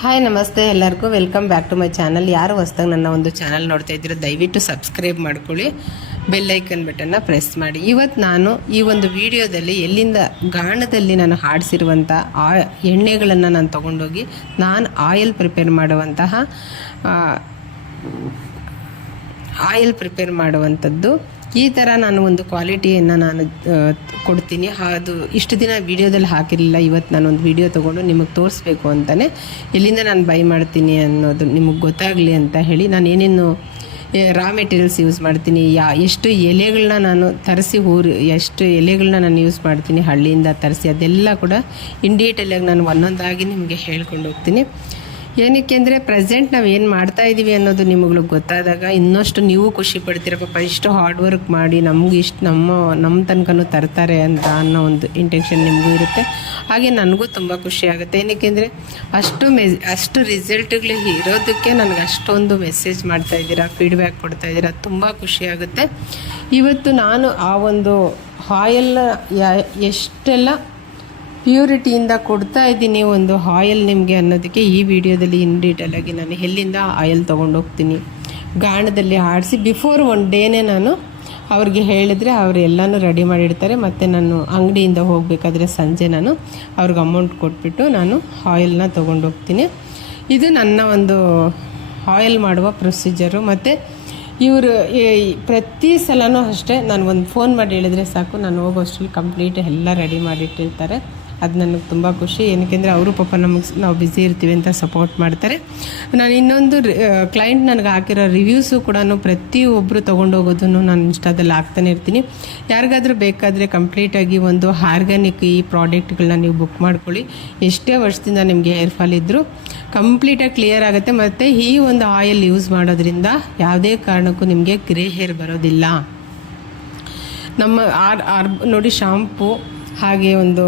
Hi ನಮಸ್ತೆ ಎಲ್ಲರಿಗೂ welcome back to my channel. ಯಾರು ಹೊಸದಾಗಿ ನನ್ನ ಒಂದು ಚಾನಲ್ ನೋಡ್ತಾ ಇದ್ದೀರೋ ದಯವಿಟ್ಟು ಸಬ್ಸ್ಕ್ರೈಬ್ ಮಾಡ್ಕೊಳ್ಳಿ, ಬೆಲ್ ಐಕನ್ ಬಟನ್ನ ಪ್ರೆಸ್ ಮಾಡಿ. ಇವತ್ತು ನಾನು ಈ ಒಂದು ವಿಡಿಯೋದಲ್ಲಿ ಎಲ್ಲಿಂದ ಗಾಣದಲ್ಲಿ ನಾನು ಹಾಡಿಸಿರುವಂಥ ಎಣ್ಣೆಗಳನ್ನು ನಾನು ತೊಗೊಂಡೋಗಿ ನಾನು ಆಯಿಲ್ ಪ್ರಿಪೇರ್ ಮಾಡುವಂಥದ್ದು ಈ ಥರ ನಾನು ಒಂದು ಕ್ವಾಲಿಟಿಯನ್ನು ನಾನು ಕೊಡ್ತೀನಿ. ಅದು ಇಷ್ಟು ದಿನ ವೀಡಿಯೋದಲ್ಲಿ ಹಾಕಿರಲಿಲ್ಲ. ಇವತ್ತು ನಾನು ಒಂದು ವೀಡಿಯೋ ತೊಗೊಂಡು ನಿಮಗೆ ತೋರಿಸ್ಬೇಕು ಅಂತಲೇ ಎಲ್ಲಿಂದ ನಾನು ಬೈ ಮಾಡ್ತೀನಿ ಅನ್ನೋದು ನಿಮಗೆ ಗೊತ್ತಾಗಲಿ ಅಂತ ಹೇಳಿ ನಾನು ಏನೇನು ರಾ ಮೆಟೀರಿಯಲ್ಸ್ ಯೂಸ್ ಮಾಡ್ತೀನಿ, ಎಷ್ಟು ಎಲೆಗಳನ್ನ ನಾನು ತರಿಸಿ ಎಷ್ಟು ಎಲೆಗಳನ್ನ ನಾನು ಯೂಸ್ ಮಾಡ್ತೀನಿ ಹಳ್ಳಿಯಿಂದ ತರಿಸಿ, ಅದೆಲ್ಲ ಕೂಡ ಇನ್ ಡೀಟೇಲಾಗಿ ನಾನು ಒಂದೊಂದಾಗಿ ನಿಮಗೆ ಹೇಳ್ಕೊಂಡು ಹೋಗ್ತೀನಿ. ಏನಕ್ಕೆ ಅಂದರೆ ಪ್ರೆಸೆಂಟ್ ನಾವು ಏನು ಮಾಡ್ತಾಯಿದ್ದೀವಿ ಅನ್ನೋದು ನಿಮಗೆ ಗೊತ್ತಾದಾಗ ಇನ್ನಷ್ಟು ನೀವು ಖುಷಿ ಪಡ್ತೀರ. ಪಾಪ ಇಷ್ಟು ಹಾರ್ಡ್ ವರ್ಕ್ ಮಾಡಿ ನಮಗೂ ಇಷ್ಟು ನಮ್ಮ ತನಕನೂ ತರ್ತಾರೆ ಅಂತ ಅನ್ನೋ ಒಂದು ಇಂಟೆನ್ಷನ್ ನಿಮಗೂ ಇರುತ್ತೆ. ಹಾಗೆ ನನಗೂ ತುಂಬ ಖುಷಿ ಆಗುತ್ತೆ. ಏನಕ್ಕೆ ಅಂದರೆ ಅಷ್ಟು ರಿಸಲ್ಟ್ಗಳು ಇರೋದಕ್ಕೆ ನನಗೆ ಅಷ್ಟೊಂದು ಮೆಸೇಜ್ ಮಾಡ್ತಾಯಿದ್ದೀರಾ, ಫೀಡ್ಬ್ಯಾಕ್ ಕೊಡ್ತಾಯಿದ್ದೀರಾ, ತುಂಬ ಖುಷಿ ಆಗುತ್ತೆ. ಇವತ್ತು ನಾನು ಆ ಒಂದು ಆಯಿಲ್ನ ಎಷ್ಟೆಲ್ಲ ಪ್ಯೂರಿಟಿಯಿಂದ ಕೊಡ್ತಾ ಇದ್ದೀನಿ ಒಂದು ಆಯಿಲ್ ನಿಮಗೆ ಅನ್ನೋದಕ್ಕೆ ಈ ವಿಡಿಯೋದಲ್ಲಿ ಇನ್ ಡೀಟೇಲಾಗಿ ನಾನು ಎಲ್ಲಿಂದ ಆಯಿಲ್ ತೊಗೊಂಡೋಗ್ತೀನಿ ಗಾಣದಲ್ಲಿ ಆಡಿಸಿ ಬಿಫೋರ್ ಒನ್ ಡೇನೇ ನಾನು ಅವ್ರಿಗೆ ಹೇಳಿದ್ರೆ ಅವರು ಎಲ್ಲನೂ ರೆಡಿ ಮಾಡಿಡ್ತಾರೆ. ಮತ್ತು ನಾನು ಅಂಗಡಿಯಿಂದ ಹೋಗಬೇಕಾದ್ರೆ ಸಂಜೆ ನಾನು ಅವ್ರಿಗೆ ಅಮೌಂಟ್ ಕೊಟ್ಬಿಟ್ಟು ನಾನು ಆಯಿಲ್ನ ತೊಗೊಂಡೋಗ್ತೀನಿ. ಇದು ನನ್ನ ಒಂದು ಆಯಿಲ್ ಮಾಡುವ ಪ್ರೊಸೀಜರು. ಮತ್ತು ಇವರು ಪ್ರತಿ ಸಲನೂ ಅಷ್ಟೇ ನಾನು ಒಂದು ಫೋನ್ ಮಾಡಿ ಹೇಳಿದರೆ ಸಾಕು, ನಾನು ಹೋಗೋಷ್ಟರಲ್ಲಿ ಕಂಪ್ಲೀಟ್ ಎಲ್ಲ ರೆಡಿ ಮಾಡಿಟ್ಟಿರ್ತಾರೆ. ಅದು ನನಗೆ ತುಂಬ ಖುಷಿ. ಏನಕ್ಕೆಂದರೆ ಅವರು ಪಾಪ ನಾವು ಬ್ಯುಸಿ ಇರ್ತೀವಿ ಅಂತ ಸಪೋರ್ಟ್ ಮಾಡ್ತಾರೆ. ನಾನು ಇನ್ನೊಂದು ಕ್ಲೈಂಟ್ ನನಗೆ ಹಾಕಿರೋ ರಿವ್ಯೂಸು ಕೂಡ ಪ್ರತಿಯೊಬ್ಬರು ತೊಗೊಂಡೋಗೋದನ್ನು ನಾನು ಇನ್ಸ್ಟಾದಲ್ಲಿ ಹಾಕ್ತಾನೆ ಇರ್ತೀನಿ. ಯಾರಿಗಾದರೂ ಬೇಕಾದರೆ ಕಂಪ್ಲೀಟಾಗಿ ಒಂದು ಆರ್ಗ್ಯಾನಿಕ್ ಈ ಪ್ರಾಡಕ್ಟ್ಗಳನ್ನ ನೀವು ಬುಕ್ ಮಾಡ್ಕೊಳ್ಳಿ. ಎಷ್ಟೇ ವರ್ಷದಿಂದ ನಿಮಗೆ ಹೇರ್ ಫಾಲ್ ಇದ್ದರೂ ಕಂಪ್ಲೀಟಾಗಿ ಕ್ಲಿಯರ್ ಆಗುತ್ತೆ. ಮತ್ತು ಈ ಒಂದು ಆಯಿಲ್ ಯೂಸ್ ಮಾಡೋದ್ರಿಂದ ಯಾವುದೇ ಕಾರಣಕ್ಕೂ ನಿಮಗೆ ಗ್ರೇ ಹೇರ್ ಬರೋದಿಲ್ಲ. ನೋಡಿ ಶಾಂಪು ಹಾಗೆ ಒಂದು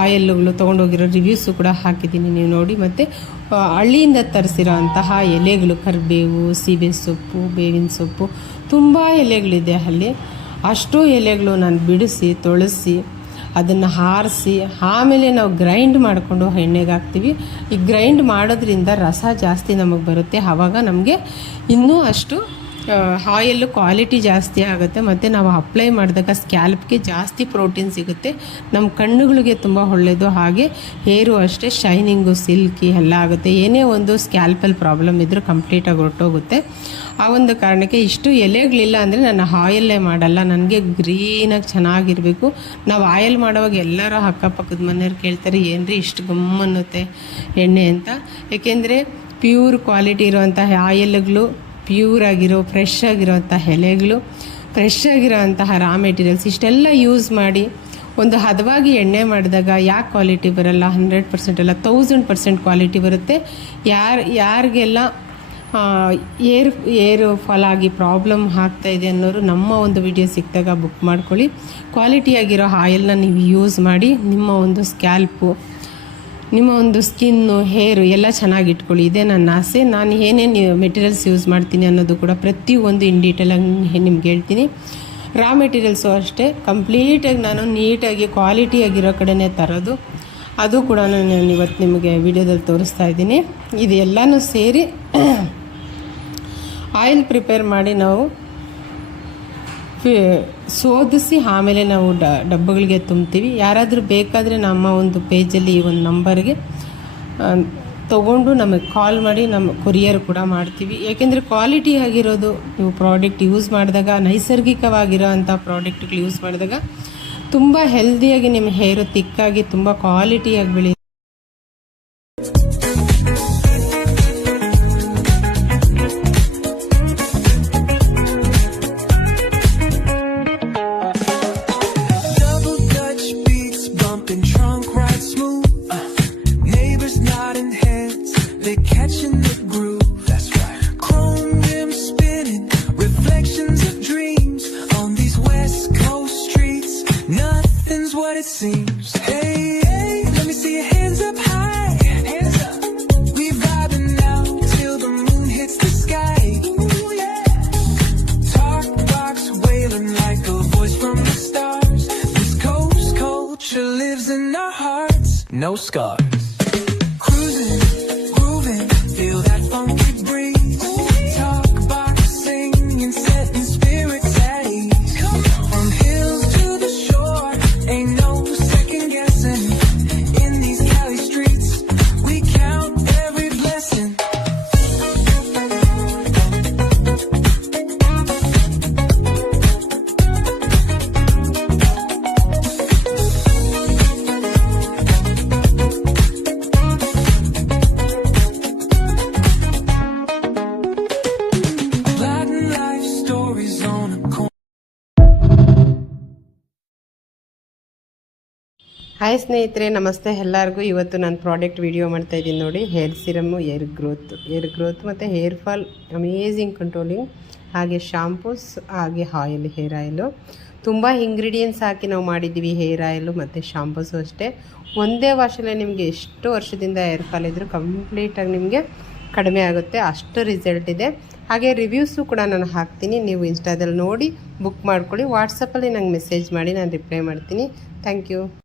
ಆಯಿಲ್ಗಳು ತೊಗೊಂಡೋಗಿರೋ ರಿವ್ಯೂಸು ಕೂಡ ಹಾಕಿದ್ದೀನಿ, ನೀವು ನೋಡಿ. ಮತ್ತು ಹಳ್ಳಿಯಿಂದ ತರಿಸಿರೋ ಅಂತಹ ಎಲೆಗಳು, ಕರಿಬೇವು, ಸೀಬೆ ಸೊಪ್ಪು, ಬೇವಿನ ಸೊಪ್ಪು, ತುಂಬ ಎಲೆಗಳಿದೆ ಅಲ್ಲಿ. ಅಷ್ಟು ಎಲೆಗಳು ನಾನು ಬಿಡಿಸಿ ತೊಳಸಿ ಅದನ್ನು ಆರಿಸಿ ಆಮೇಲೆ ನಾವು ಗ್ರೈಂಡ್ ಮಾಡಿಕೊಂಡು ಎಣ್ಣೆಗೆ ಹಾಕ್ತೀವಿ. ಈ ಗ್ರೈಂಡ್ ಮಾಡೋದ್ರಿಂದ ರಸ ಜಾಸ್ತಿ ನಮಗೆ ಬರುತ್ತೆ. ಆವಾಗ ನಮಗೆ ಇನ್ನೂ ಅಷ್ಟು ಆಯಿಲ್ಲು ಕ್ವಾಲಿಟಿ ಜಾಸ್ತಿ ಆಗುತ್ತೆ. ಮತ್ತು ನಾವು ಅಪ್ಲೈ ಮಾಡಿದಾಗ ಸ್ಕ್ಯಾಲ್ಪ್ಗೆ ಜಾಸ್ತಿ ಪ್ರೋಟೀನ್ ಸಿಗುತ್ತೆ, ನಮ್ಮ ಕಣ್ಣುಗಳಿಗೆ ತುಂಬ ಒಳ್ಳೆಯದು. ಹಾಗೆ ಹೇರು ಅಷ್ಟೇ ಶೈನಿಂಗು, ಸಿಲ್ಕಿ ಎಲ್ಲ ಆಗುತ್ತೆ. ಏನೇ ಒಂದು ಸ್ಕ್ಯಾಲ್ಪಲ್ಲಿ ಪ್ರಾಬ್ಲಮ್ ಇದ್ದರೂ ಕಂಪ್ಲೀಟಾಗಿ ಹೊರಟೋಗುತ್ತೆ. ಆ ಒಂದು ಕಾರಣಕ್ಕೆ ಇಷ್ಟು ಎಲೆಗಳಿಲ್ಲ ಅಂದರೆ ನಾನು ಆಯಿಲ್ಲೇ ಮಾಡಲ್ಲ. ನನಗೆ ಗ್ರೀನಾಗಿ ಚೆನ್ನಾಗಿರಬೇಕು. ನಾವು ಆಯಿಲ್ ಮಾಡುವಾಗ ಎಲ್ಲರೂ ಅಕ್ಕಪಕ್ಕದ ಮನೆಯವ್ರು ಕೇಳ್ತಾರೆ, ಏನ್ರಿ ಇಷ್ಟು ಗಮ್ಮನ್ನುತ್ತೆ ಎಣ್ಣೆ ಅಂತ. ಏಕೆಂದರೆ ಪ್ಯೂರ್ ಕ್ವಾಲಿಟಿ ಇರುವಂತಹ ಆಯಿಲ್ಗಳು, ಪ್ಯೂರ್ ಆಗಿರೋ ಫ್ರೆಶ್ ಆಗಿರೋಂಥ ಎಲೆಗಳು, ಫ್ರೆಶ್ ಆಗಿರೋಂತಹ ರಾ ಮೆಟೀರಿಯಲ್ಸ್ ಇಷ್ಟೆಲ್ಲ ಯೂಸ್ ಮಾಡಿ ಒಂದು ಹದವಾಗಿ ಎಣ್ಣೆ ಮಾಡಿದಾಗ ಯಾಕೆ ಕ್ವಾಲಿಟಿ ಬರಲ್ಲ? 100% ಅಲ್ಲ, 1000% ಕ್ವಾಲಿಟಿ ಬರುತ್ತೆ. ಯಾರಿಗೆಲ್ಲ ಏರ್ ಫಾಲ್ ಆಗಿ ಪ್ರಾಬ್ಲಮ್ ಆಗ್ತಾಯಿದೆ ಅನ್ನೋರು ನಮ್ಮ ಒಂದು ವಿಡಿಯೋ ಸಿಕ್ಕಿದಾಗ ಬುಕ್ ಮಾಡ್ಕೊಳ್ಳಿ. ಕ್ವಾಲಿಟಿಯಾಗಿರೋ ಆಯಿಲ್ನ ನೀವು ಯೂಸ್ ಮಾಡಿ ನಿಮ್ಮ ಒಂದು ಸ್ಕ್ಯಾಲ್ಪು, ನಿಮ್ಮ ಒಂದು ಸ್ಕಿನ್ನು, ಹೇರು ಎಲ್ಲ ಚೆನ್ನಾಗಿ ಇಟ್ಕೊಳ್ಳಿ. ಇದೇ ನನ್ನ ಆಸೆ. ನಾನು ಏನೇನು ಮೆಟೀರಿಯಲ್ಸ್ ಯೂಸ್ ಮಾಡ್ತೀನಿ ಅನ್ನೋದು ಕೂಡ ಪ್ರತಿಯೊಂದು ಇನ್ ಡೀಟೇಲಾಗಿ ನಿಮ್ಗೆ ಹೇಳ್ತೀನಿ. ರಾ ಮೆಟೀರಿಯಲ್ಸು ಅಷ್ಟೇ ಕಂಪ್ಲೀಟಾಗಿ ನಾನು ನೀಟಾಗಿ ಕ್ವಾಲಿಟಿಯಾಗಿರೋ ಕಡೆನೇ ತರೋದು. ಅದು ಕೂಡ ನಾನು ಇವತ್ತು ನಿಮಗೆ ವಿಡಿಯೋದಲ್ಲಿ ತೋರಿಸ್ತಾ ಇದ್ದೀನಿ. ಇದೆಲ್ಲನೂ ಸೇರಿ ಆಯಿಲ್ ಪ್ರಿಪೇರ್ ಮಾಡಿ ನಾವು ಶೋಧಿಸಿ ಆಮೇಲೆ ನಾವು ಡಬ್ಬಗಳಿಗೆ ತುಂಬ್ತೀವಿ. ಯಾರಾದರೂ ಬೇಕಾದರೆ ನಮ್ಮ ಒಂದು ಪೇಜಲ್ಲಿ ಈ ಒಂದು ನಂಬರ್ಗೆ ತೊಗೊಂಡು ನಮಗೆ ಕಾಲ್ ಮಾಡಿ ನಮ್ಮ ಕೊರಿಯರ್ ಕೂಡ ಮಾಡ್ತೀವಿ. ಏಕೆಂದರೆ ಕ್ವಾಲಿಟಿ ಆಗಿರೋದು ನೀವು ಪ್ರಾಡಕ್ಟ್ ಯೂಸ್ ಮಾಡಿದಾಗ, ನೈಸರ್ಗಿಕವಾಗಿರೋ ಅಂಥ ಪ್ರಾಡಕ್ಟ್ಗಳು ಯೂಸ್ ಮಾಡಿದಾಗ ತುಂಬ ಹೆಲ್ದಿಯಾಗಿ ನಿಮ್ಮ ಹೇರು ತಿಕ್ಕಾಗಿ ತುಂಬ ಕ್ವಾಲಿಟಿಯಾಗಿ ಬೆಳೆಯುತ್ತೆ. What it seems. Hey, hey, let me see your hands up high. Hands up. We vibing now till the moon hits the sky. Ooh, yeah. Talk box wailing like a voice from the stars. This coast culture lives in our hearts. No scars. Cruising, grooving. Hi ಸ್ನೇಹಿತರೆ, ನಮಸ್ತೆ ಎಲ್ಲರಿಗೂ. ಇವತ್ತು ನಾನು product video ಮಾಡ್ತಾ ಇದ್ದೀನಿ ನೋಡಿ. Hair ಸಿರಮ್ಮು, air growth ಮತ್ತು hair fall amazing controlling, ಹಾಗೆ ಶಾಂಪೂಸ್, ಹಾಗೆ ಆಯಿಲ್, ಹೇರ್ ಆಯಿಲು. ತುಂಬ ಇಂಗ್ರೀಡಿಯೆಂಟ್ಸ್ ಹಾಕಿ ನಾವು ಮಾಡಿದ್ದೀವಿ ಹೇರ್ ಆಯಿಲು ಮತ್ತು ಶಾಂಪೂಸು ಅಷ್ಟೇ. ಒಂದೇ ವಾಶಲ್ಲೇ ನಿಮಗೆ ಎಷ್ಟು ವರ್ಷದಿಂದ ಹೇರ್ ಫಾಲ್ ಇದ್ದರೂ ಕಂಪ್ಲೀಟಾಗಿ ನಿಮಗೆ ಕಡಿಮೆ ಆಗುತ್ತೆ, ಅಷ್ಟು ರಿಸಲ್ಟ್ ಇದೆ. ಹಾಗೆ ರಿವ್ಯೂಸು ಕೂಡ ನಾನು ಹಾಕ್ತೀನಿ, ನೀವು ಇನ್ಸ್ಟಾದಲ್ಲಿ ನೋಡಿ ಬುಕ್ ಮಾಡ್ಕೊಳ್ಳಿ. ವಾಟ್ಸಪ್ಪಲ್ಲಿ ನಂಗೆ ಮೆಸೇಜ್ ಮಾಡಿ, ನಾನು ರಿಪ್ಲೈ ಮಾಡ್ತೀನಿ. Thank you.